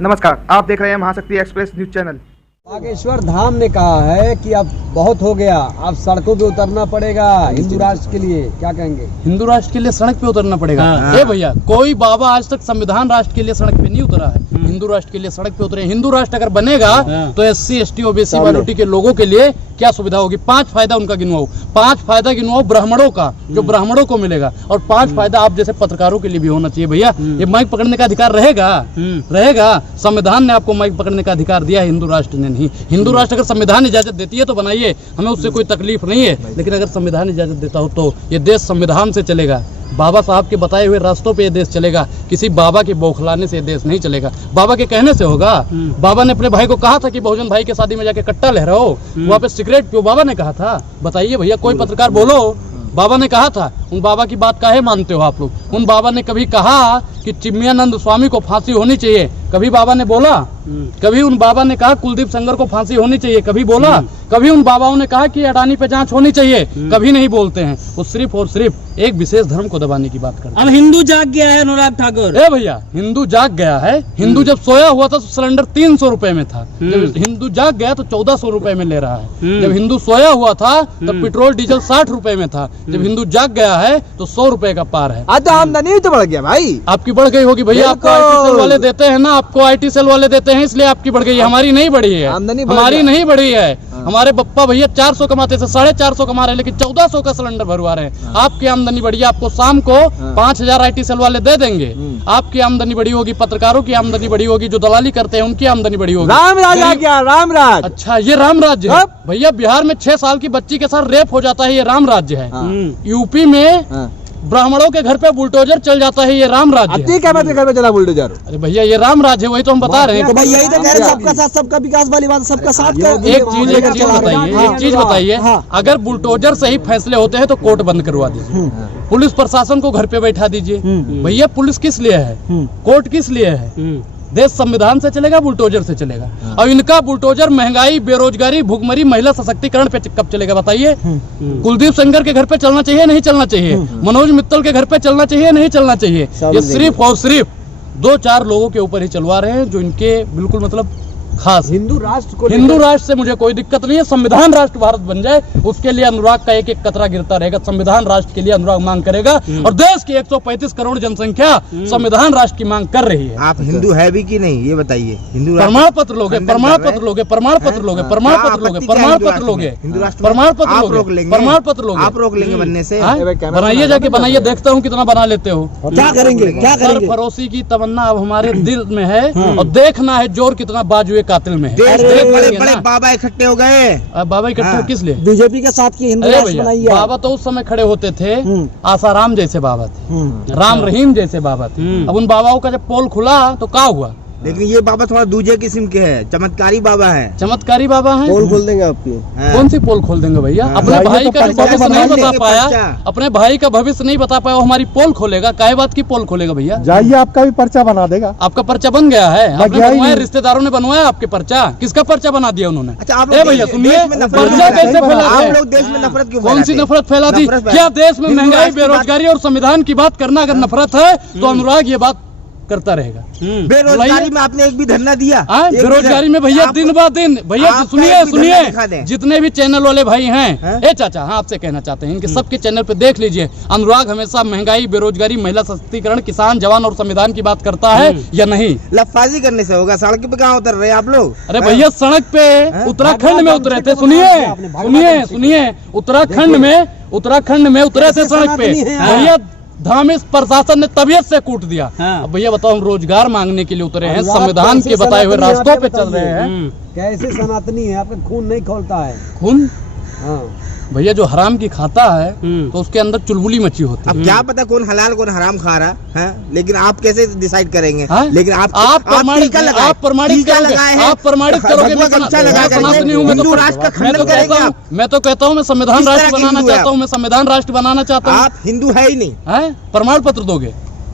नमस्कार, आप देख रहे हैं महाशक्ति express news channel. Bageshwar Dham ने कहा है कि अब बहुत हो गया, अब सड़कों पे उतरना पड़ेगा हिंदू राष्ट्र के लिए। क्या कहेंगे? हिंदू राष्ट्र के लिए सड़क पे उतरना पड़ेगा। भैया, कोई बाबा आज तक संविधान राष्ट्र के लिए सड़क पे नहीं उतरा है, हिंदू राष्ट्र के लिए सड़क पे उतरे। हिंदू राष्ट्र अगर बनेगा तो SC ST OBC माइनॉरिटी के लोगों के लिए क्या सुविधा होगी? 5 फायदा उनका गिनवाओ, 5 फायदा गिनवाओ ब्राह्मणों का, जो ब्राह्मणों को मिलेगा, और 5 फायदा आप जैसे पत्रकारों के लिए भी होना चाहिए। भैया, ये माइक पकड़ने का अधिकार रहेगा। संविधान ने आपको माइक पकड़ने का अधिकार दिया है, हिंदू राष्ट्र ने नहीं। हिंदू राष्ट्र अगर संविधान इजाजत देती है तो बनाइए, हमें उससे कोई तकलीफ नहीं है, लेकिन अगर संविधान इजाजत देता हो तो ये देश संविधान से चलेगा। बाबा साहब के बताए हुए रास्तों पे ये देश चलेगा, किसी बाबा के बौखलाने से ये देश नहीं चलेगा। बाबा के कहने से होगा। बाबा ने अपने भाई को कहा था कि बहुजन भाई के शादी में जाके कट्टा लहराओ, वहाँ पे सिगरेट पियो, बाबा ने कहा था। बताइए भैया, कोई पत्रकार बोलो, बाबा ने कहा था। उन बाबा की बात काहे मानते हो आप लोग? उन बाबा ने कभी कहा कि चिन्मयानंद स्वामी को फांसी होनी चाहिए? कभी बाबा ने बोला? कभी उन बाबा ने कहा कुलदीप सेंगर को फांसी होनी चाहिए? कभी बोला? कभी उन बाबाओं ने कहा कि अडानी पे जांच होनी चाहिए? कभी नहीं बोलते हैं। वो सिर्फ और सिर्फ एक विशेष धर्म को दबाने की बात करते हैं। अब हिंदू जाग गया है अनुराग ठाकुर। भैया, हिंदू जाग गया है। हिंदू जब सोया हुआ था तो सिलेंडर 300 रुपए में था। जब हिंदू जाग गया तो 1400 रुपए में ले रहा है। जब हिंदू सोया हुआ था तब पेट्रोल डीजल 60 रुपए में था। जब हिंदू जाग गया है तो 100 रुपए का पार है। आज तो आमदनी तो बढ़ गया भाई। आपकी बढ़ गई होगी भैया, आपको IT सेल वाले देते हैं ना, आपको IT सेल वाले देते हैं, इसलिए आपकी बढ़ गई है। हमारी नहीं बढ़ी है, हमारी नहीं बढ़ी है। हमारे पप्पा भैया 400 कमाते थे, 450 कमा रहे हैं, लेकिन 1400 का सिलेंडर भरवा रहे हैं। आपकी आमदनी बढ़ी है, आपको शाम को 5000 IT सेल वाले दे देंगे। आपकी आमदनी बढ़ी होगी, पत्रकारों की आमदनी बढ़ी होगी, जो दलाली करते हैं उनकी आमदनी बढ़ी होगी। रामराज आ गया, रामराज। अच्छा, ये राम राज्य है भैया। बिहार में 6 साल की बच्ची के साथ रेप हो जाता है, ये राम राज्य है। यूपी में ब्राह्मणों के घर पे बुलडोजर चल जाता है, ये राम राज्य है। क्या घर पे चला बुलडोजर? अरे भैया, ये राम राज्य है, वही तो हम बता रहे हैं। तो भाई यही तो कह रहे हैं, सबका साथ सबका विकास वाली बात, सबका साथ का। एक चीज बताइए, अगर बुलडोजर से ही फैसले होते हैं तो कोर्ट बंद करवा दीजिए, पुलिस प्रशासन को घर पे बैठा दीजिए। भैया, पुलिस किस लिए है? कोर्ट किस लिए है? देश संविधान से चलेगा, बुलडोजर से चलेगा? और इनका बुलडोजर महंगाई, बेरोजगारी, भुखमरी, महिला सशक्तिकरण पे कब चलेगा बताइए? कुलदीप सेंगर के घर पे चलना चाहिए, नहीं चलना चाहिए? मनोज मित्तल के घर पे चलना चाहिए, नहीं चलना चाहिए? ये सिर्फ और सिर्फ 2-4 लोगों के ऊपर ही चलवा रहे हैं, जो इनके बिल्कुल मतलब खास। हिंदू राष्ट्र से मुझे कोई दिक्कत नहीं है। संविधान राष्ट्र भारत बन जाए, उसके लिए अनुराग का एक एक कतरा गिरता रहेगा। संविधान राष्ट्र के लिए अनुराग मांग करेगा, और देश की 135 करोड़ जनसंख्या संविधान राष्ट्र की मांग कर रही है। आप हिंदू है भी कि नहीं, ये बताइए। हिंदू प्रमाण पत्र लोगे, प्रमाण पत्र लोगे, प्रमाण पत्र लोगे, प्रमाण पत्र लोगे, प्रमाण पत्र लोगे, प्रमाण पत्र लोगे, प्रमाण पत्र लोगे। आप रोक लेंगे बनने से? बनाइए, जाके बनाइए, देखता हूँ कितना बना लेते हो। क्या करेंगे? क्या करेंगे? फरोसी की तमन्ना अब हमारे दिल में है, और देखना है जोर कितना बाजुए कातिल में है। बड़े बड़े बाबा इकट्ठे हो गए। बाबा इकट्ठे किस लिए? बीजेपी के साथ की हिंदू राष्ट्र बनाई है। बाबा तो उस समय खड़े होते थे, आसाराम जैसे बाबा थे, राम रहीम जैसे बाबा थे। अब उन बाबाओं का जब पोल खुला तो क्या हुआ? लेकिन ये बाबा थोड़ा दूसरे किस्म के है, चमत्कारी बाबा है। चमत्कारी बाबा है। पोल खोल देंगे आपकी। कौन सी पोल खोल देंगे भैया? अपने भाई का भविष्य नहीं बता पाया, अपने भाई का भविष्य नहीं बता पाया, वो हमारी पोल खोलेगा? काहे बात की पोल खोलेगा भैया? जाइए, आपका भी पर्चा बना देगा। आपका पर्चा बन गया है? आपने बनवाया, रिश्तेदारों ने बनवाया आपके पर्चा? किसका पर्चा बना दिया उन्होंने? अच्छा भैया सुनिए, पर्चा कैसे फैला? आप लोग देश में नफरत क्यों? कौन सी नफरत फैला दी? क्या देश में महंगाई, बेरोजगारी और संविधान की बात करना अगर नफरत है तो अनुराग ये बात करता रहेगा। बेरोजगारी में आपने एक भी धरना दिया? बेरोजगारी में भैया दिन ब दिन, भैया सुनिए, जितने भी चैनल वाले भाई हैं, ए चाचा, हाँ आपसे कहना चाहते हैं, इनके सबके चैनल पे देख लीजिए, अनुराग हमेशा महंगाई, बेरोजगारी, महिला सशक्तिकरण, किसान, जवान और संविधान की बात करता है या नहीं? लफाजी करने से होगा? सड़क पे कहाँ उतर रहे आप लोग? अरे भैया, सड़क पे उत्तराखंड में उतरे थे। सुनिए, उत्तराखंड में उतरे थे सड़क पे भैया। धामी प्रशासन ने तबीयत से कूट दिया। अब भैया बताओ, हम रोजगार मांगने के लिए उतरे हैं, संविधान के बताए हुए रास्तों पे चल रहे हैं। कैसे सनातनी है? आपका खून नहीं खोलता है? खून भैया जो हराम की खाता है तो उसके अंदर चुलबुली मची होती है। अब क्या पता कौन हलाल कौन हराम खा रहा है, लेकिन आप कैसे डिसाइड करेंगे? लेकिन आप प्रमाणित करोगे, आप प्रमाणित करोगे। हिंदू राष्ट्र का खंडन करेंगे आप? मैं तो कहता हूँ, मैं संविधान राष्ट्र बनाना चाहता हूँ, मैं संविधान राष्ट्र बनाना चाहता हूँ। आप हिंदू है ही नहीं, प्रमाण पत्र दोगे?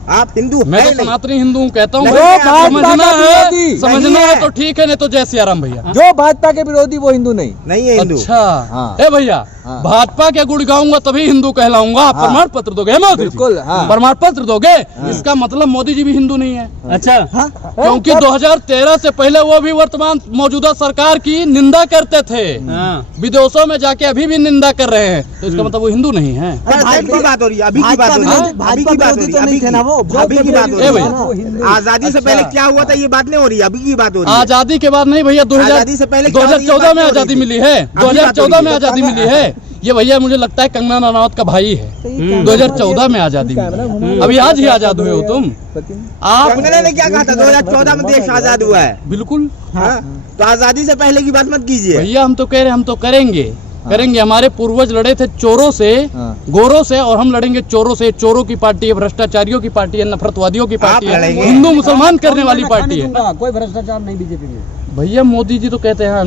आप हिंदू मैं है तो नहीं। सनातनी हिंदू हूँ, कहता हूँ नहीं, भैया, आप समझना भाजपा है, के विरोधी। समझना नहीं है है। तो ठीक है, नहीं तो जय सियाराम भैया। जो भाजपा के विरोधी वो हिंदू नहीं। नहीं है हिंदू। अच्छा हाँ। ए भैया, हाँ। भाजपा के गुण गाऊंगा तभी हिंदू कहलाऊंगा। आप हाँ। प्रमाण पत्र दोगे मोदी जी? बिल्कुल, हाँ। प्रमाण पत्र दोगे? इसका मतलब मोदी जी भी हिंदू नहीं है, अच्छा हाँ क्योंकि 2013 से पहले वो भी वर्तमान मौजूदा सरकार की निंदा करते थे, विदेशों में जाके अभी भी निंदा कर रहे हैं, तो इसका मतलब वो हिंदू नहीं है। परसेंट की बात हो रही है, अभी की बात हो रही है, अभी की बात हो रही है, तो नहीं थे ना वो, अभी की बात हो ए रही भैया। है। आजादी से पहले क्या हुआ था ये बात नहीं हो रही है, अभी की बात हो रही है। आजादी के बाद नहीं भैया, आजादी से पहले क्या होती है, 2014 में बात हो आजादी रही थी। मिली है, अभी बात हो 2014 में रही है। आजादी मिली है। ये भैया मुझे लगता है कंगना रनावत का भाई है, 2014 में आजादी मिली है। अभी आज ही आजाद हुए हो तुम। आप कंगना ने क्या कहा था 2014 में देश आजाद हुआ है। बिल्कुल हाँ? तो आजादी से पहले की बात मत कीजिए। भैया, हम तो कह रहे हैं, हम तो करेंगे करेंगे। हमारे पूर्वज लड़े थे चोरों से, गोरों से, और हम लड़ेंगे चोरों से। चोरों की पार्टी है, भ्रष्टाचारियों की पार्टी है, नफरतवादियों की पार्टी है, लड़ेंगे। हिंदू मुसलमान करने वाली पार्टी है। कोई भ्रष्टाचार नहीं बीजेपी में। भैया मोदी जी तो कहते हैं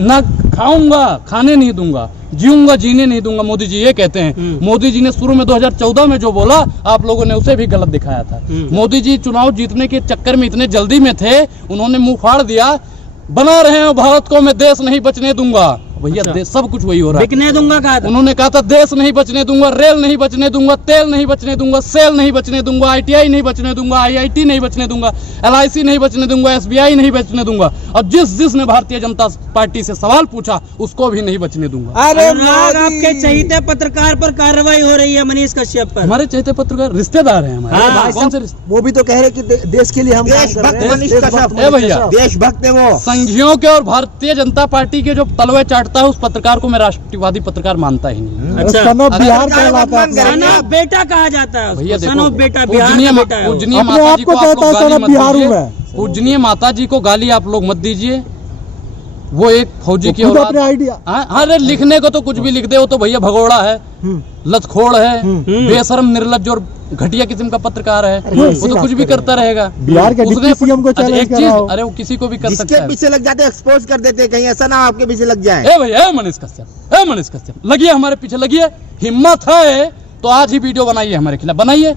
न खाऊंगा, खाने नहीं दूंगा, जीऊंगा, जीने नहीं दूंगा, मोदी जी ये कहते हैं। मोदी जी ने शुरू में 2014 में जो बोला, आप लोगों ने उसे भी गलत दिखाया था। मोदी जी चुनाव जीतने के चक्कर में इतने जल्दी में थे, उन्होंने मुंह फाड़ दिया, बना रहे हैं भारत को मैं देश नहीं बचने दूंगा। भैया सब कुछ वही हो रहा है। बिकने दूंगा कहा था। उन्होंने कहा था देश नहीं बचने दूंगा, रेल नहीं बचने दूंगा, तेल नहीं बचने दूंगा, सेल नहीं बचने दूंगा, ITI नहीं बचने दूंगा, IIT नहीं बचने दूंगा, LIC नहीं बचने दूंगा, SBI नहीं बचने दूंगा, और जिसने भारतीय जनता पार्टी से सवाल पूछा उसको भी नहीं बचने दूंगा। अरे अनुराग, आपके चहीते पत्रकार पर कार्रवाई हो रही है, मनीष कश्यप पर। हमारे चहेते पत्रकार रिश्तेदार हैं हमारे। हाँ, भाई कौन से रिश्ते? वो भी तो कह रहे कि देश के लिए हम काम कर देशभक्त रहे हैं। मनीष देशभक्त कश्यप। ए भैया, देशभक्त है वो। संघियों के और भारतीय जनता पार्टी के जो तलवे चाटता है, उस पत्रकार को मैं राष्ट्रवादी पत्रकार मानता ही नहीं। अच्छा, बिहार कहलाता है। सन ऑफ बेटा कहा जाता है भैया उसको। सन ऑफ बेटा, देखो, बिहार पूजनीय का बेटा है वो। पूजनीय माता जी को आप लोग गाली मत दीजिए। पूजनीय माता जी को गाली आप लोग मत दीजिए। वो एक फौजी की औलाद। हाँ, अरे लिखने को तो कुछ भी लिख दे, वो तो भैया भगोड़ा है, लतखोड़ है, बेशरम, निर्लज्ज और घटिया किस्म का पत्रकार है। वो तो कुछ भी करता रहेगा। बिहार के उसने डिप्टी सीएम को अच्छा, चैलेंज एक कर चीज, रहा हो। अरे वो किसी को भी कर सकता जिसके है। पीछे लग जाते एक्सपोज कर देते हैं, कहीं ऐसा ना हो आपके पीछे लग जाए। ए भैया, ए मनीष कश्यप, ए मनीष कश्यप, लगिए हमारे पीछे, लगिए। हिम्मत है तो आज ही वीडियो बनाइए हमारे खिलाफ, बनाइए।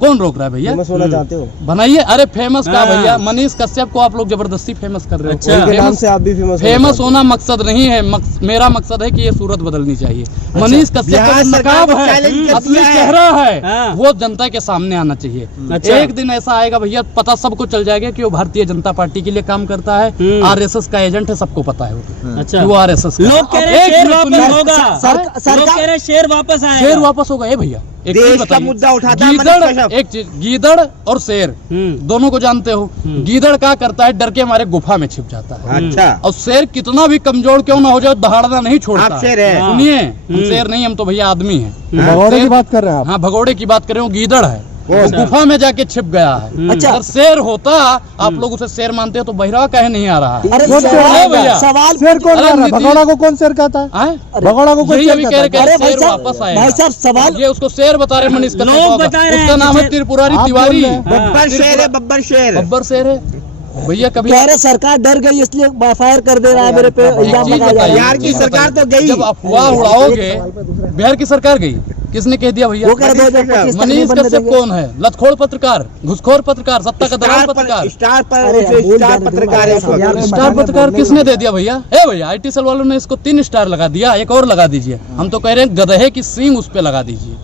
कौन रोक रहा है भैया? होना चाहते हो। बनाइए। अरे फेमस का भैया, मनीष कश्यप को आप लोग जबरदस्ती फेमस कर रहे हो। अच्छा। उनके नाम से आप भी फेमस फेमस होना मकसद नहीं है, मेरा मकसद है कि ये सूरत बदलनी चाहिए। मनीष कश्यप का बिहार जो सरकार नकाब को है, चैलेंज कर असली दिया है। चेहरा है, हाँ। वो जनता के सामने आना चाहिए। अच्छा। एक दिन ऐसा आएगा भैया, पता सबको चल जाएगा कि वो भारतीय जनता पार्टी के लिए काम करता है, RSS का एजेंट है, सबको पता है वो। अच्छा, वो RSS का। लोग कह अब रहे हैं एक शेर मिनट वापस सुनिए। होगा। लोग कह रहे हैं शेर वापस आएगा। शेर वापस होगा। ए भैया, एक चीज देश का बताइए। मुद्दा उठाता है मनीष गीदड़, कश्यप। एक चीज, गीदड़ और शेर दोनों को जानते हो। गीदड़ क्या करता है? डर के हमारे गुफा में छिप जाता है। अच्छा, और शेर कितना भी कमजोर क्यों ना हो जाए, दहाड़ना नहीं छोड़ता। आप शेर है। सुनिए, हम शेर नहीं, हम तो भैया आदमी हैं। भगौड़े की शेर- बात कर रहे हैं आप। हाँ, भगोड़े की बात कर रहे हो, गीदड़ है, वो गुफा में जाके छिप गया है। अच्छा। अगर शेर होता, आप लोग उसे शेर मानते हो, तो बहिरा कहे नहीं आ रहा है। अरे वो ए भैया, सवाल शेर कौन अरे कर रहा है? नीतीश- भगौड़ा को कौन शेर कहता है? आए? भगौड़ा को कौन यही शेर अभी कह कहता रहे है? हैं, भाई शेर साहब, वापस भाई आएगा। साहब, सवाल ये उसको शेर बता रहे मनीष कश्यप लोग बाबा। बता रहे हैं उसका नाम है शेर- त्रिपुरारी आप तिवारी। बोल रहे हैं। बब्बर शेर है, बब्बर शेर। बब्बर शेर है भैया। कभी कह रहे सरकार डर गई इसलिए FIR कर दे रहा है, मेरे पे एक इल्जाम चीज लगाया जा रहा बताइए, है। बिहार की एक चीज सरकार बताइए। तो गई। जब अफवाह उड़ाओगे, बिहार की सरकार गई, किसने कह दिया भैया? वो कह रहे 2025 तक नहीं मनीष बनने कश्यप देंगे। कौन है? लतखोर पत्रकार, घुसखोर पत्रकार, सत्ता का दलाल पत्रकार। स्टार पर अरे यार, बोल स्टार जाने दो, पत्रकार है इस वक्त। यार, स्टार पत्रकार किसने दे दिया भैया? ए भैया, IT सेल वालों ने इसको 3 स्टार लगा दिया, एक और लगा दीजिए। हम तो कह रहे हैं गधे की सींग उस पे लगा दीजिए,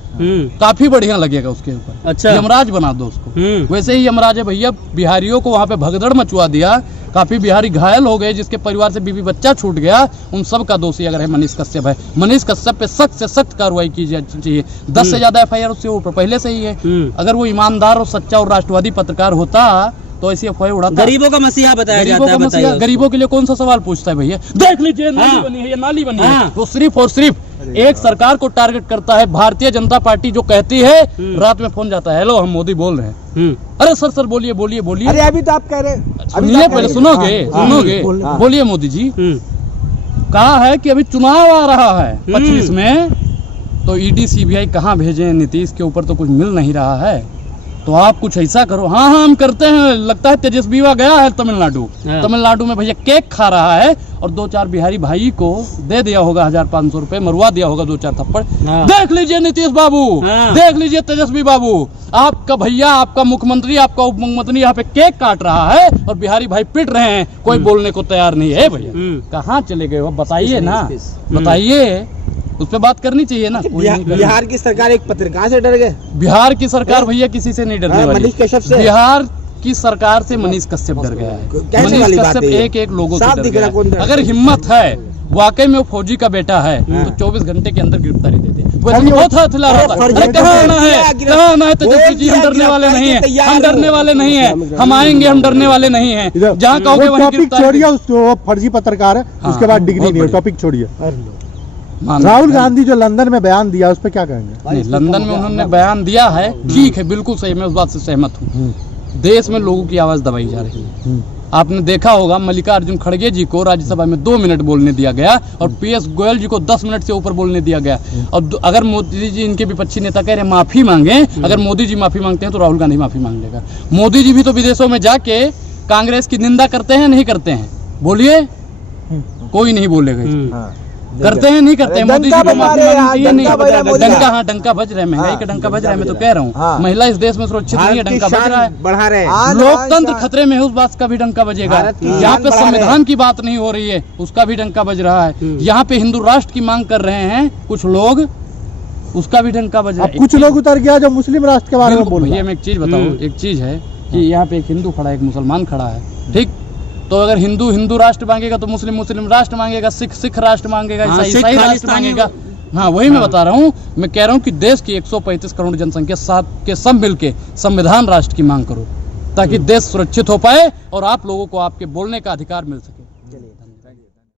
काफी बढ़िया लगेगा उसके ऊपर। अच्छा। यमराज बना दो उसको। वैसे ही यमराज है भैया। बिहारियों को वहाँ पे भगदड़ मचवा दिया, काफी बिहारी घायल हो गए, जिसके परिवार से बीवी बच्चा छूट गया। उन सब का दोषी अगर है मनीष कश्यप है। मनीष कश्यप पे सख्त से सख्त कार्रवाई की चाहिए। 10 से ज्यादा FIR उससे ऊपर पहले से ही है। अगर वो ईमानदार और सच्चा और राष्ट्रवादी पत्रकार होता तो ऐसी अफवाह उड़ाता। गरीबों का मसीहा बताया गरीबों जाता का है, मसीहा, बताइए। गरीबों के लिए कौन सा सवाल पूछता है भैया? देख लीजिए, नाली हाँ। बनी है, ये नाली बनी है। हाँ। वो सिर्फ और सिर्फ एक सरकार को टारगेट करता है। भारतीय जनता पार्टी जो कहती है, रात में फोन जाता है, हेलो हम मोदी बोल रहे हैं। अरे सर बोलिए बोलिए बोलिए। अरे अभी तो आप कह रहे हैं। सुनिए पहले, सुनोगे सुनोगे, बोलिए मोदी जी। कहा है कि अभी चुनाव आ रहा है 25 में, तो ED CBI कहाँ भेजे? नीतीश के ऊपर तो कुछ मिल नहीं रहा है। तो आप कुछ ऐसा करो। हाँ हम करते हैं, लगता है तेजस्वी गया है तमिलनाडु। तमिलनाडु में भैया केक खा रहा है और 2-4 बिहारी भाई को दे दिया होगा 1500 रुपए, मरवा दिया होगा 2-4 थप्पड़। देख लीजिए नीतीश बाबू, देख लीजिए तेजस्वी बाबू, आपका भैया, आपका मुख्यमंत्री, आपका उप मुख्यमंत्री यहाँ पे केक काट रहा है और बिहारी भाई पिट रहे हैं, कोई बोलने को तैयार नहीं है। भैया कहाँ चले गए हो, बताइए ना, बताइए, उस पर बात करनी चाहिए ना। बिहार की सरकार एक पत्रकार से डर गए। बिहार की सरकार भैया किसी से नहीं डरने वाली। मनीष कश्यप से। बिहार की सरकार से मनीष कश्यप डर गया है। कैसे वाली मनीष बात कश्यप है ये? एक लोगों साफ से डर दिख गया रहा कौन है। डर अगर हिम्मत है वाकई में वो फौजी का बेटा है तो 24 घंटे के अंदर गिरफ्तारी दे दे। वैसे बहुत हथिला रहता है। अरे कहाँ आना है, कहाँ आना है तेजस्वी जी, हम डरने वाले नहीं है, हम डरने वाले नहीं है, हम आएंगे, हम डरने वाले नहीं है। जहाँ कहोगे वहीं गिरफ्तारी। छोड़िए, वो फर्जी पत्रकार है, उसके बाद डिग्री नहीं है, टॉपिक छोड़िए। राहुल गांधी जो लंदन में बयान दिया उस पर क्या कहेंगे? नहीं, लंदन में उन्होंने बयान दिया है, ठीक है, बिल्कुल सही, मैं उस बात से सहमत हूँ। देश में लोगों की आवाज दबाई जा रही है। आपने देखा होगा मल्लिकार्जुन खड़गे जी को राज्यसभा में 2 मिनट बोलने दिया गया और पीएस गोयल जी को 10 मिनट से ऊपर बोलने दिया गया। और अगर मोदी जी, इनके विपक्षी नेता कह रहे माफी मांगे, अगर मोदी जी माफी मांगते हैं तो राहुल गांधी माफी मांग लेगा। मोदी जी भी तो विदेशों में जाके कांग्रेस की निंदा करते हैं, नहीं करते हैं? बोलिए, कोई नहीं बोलेगा। करते हैं, नहीं करते हैं? मोदी जी को माफी मांगनी चाहिए, नहीं? डंका, हाँ डंका बज रहा है, महंगाई का डंका बज रहा है। मैं तो कह रहा हूँ महिला इस देश में सुरक्षित नहीं है, डंका बज रहा है, बढ़ा रहे हैं। लोकतंत्र खतरे में है, उस बात का भी डंका बजेगा। यहाँ पे संविधान की बात नहीं हो रही है, उसका भी डंका बज रहा है। यहाँ पे हिंदू राष्ट्र की मांग कर रहे हैं कुछ लोग, उसका भी डंका बज रहा है। कुछ लोग उतर गया जो मुस्लिम राष्ट्र के बारे में बोल रहा है। मैं एक चीज बताऊँ, एक चीज है कि यहाँ पे एक हिंदू खड़ा है, एक मुसलमान खड़ा है, ठीक? तो अगर हिंदू हिंदू राष्ट्र मांगेगा तो मुस्लिम मुस्लिम राष्ट्र मांगेगा, सिख सिख राष्ट्र मांगेगा, ईसाई ईसाई राष्ट्र मांगेगा। हाँ वही मैं बता रहा हूँ। मैं कह रहा हूँ कि देश की 135 करोड़ जनसंख्या साथ के सब मिलके संविधान राष्ट्र की मांग करो, ताकि देश सुरक्षित हो पाए और आप लोगों को आपके बोलने का अधिकार मिल सके।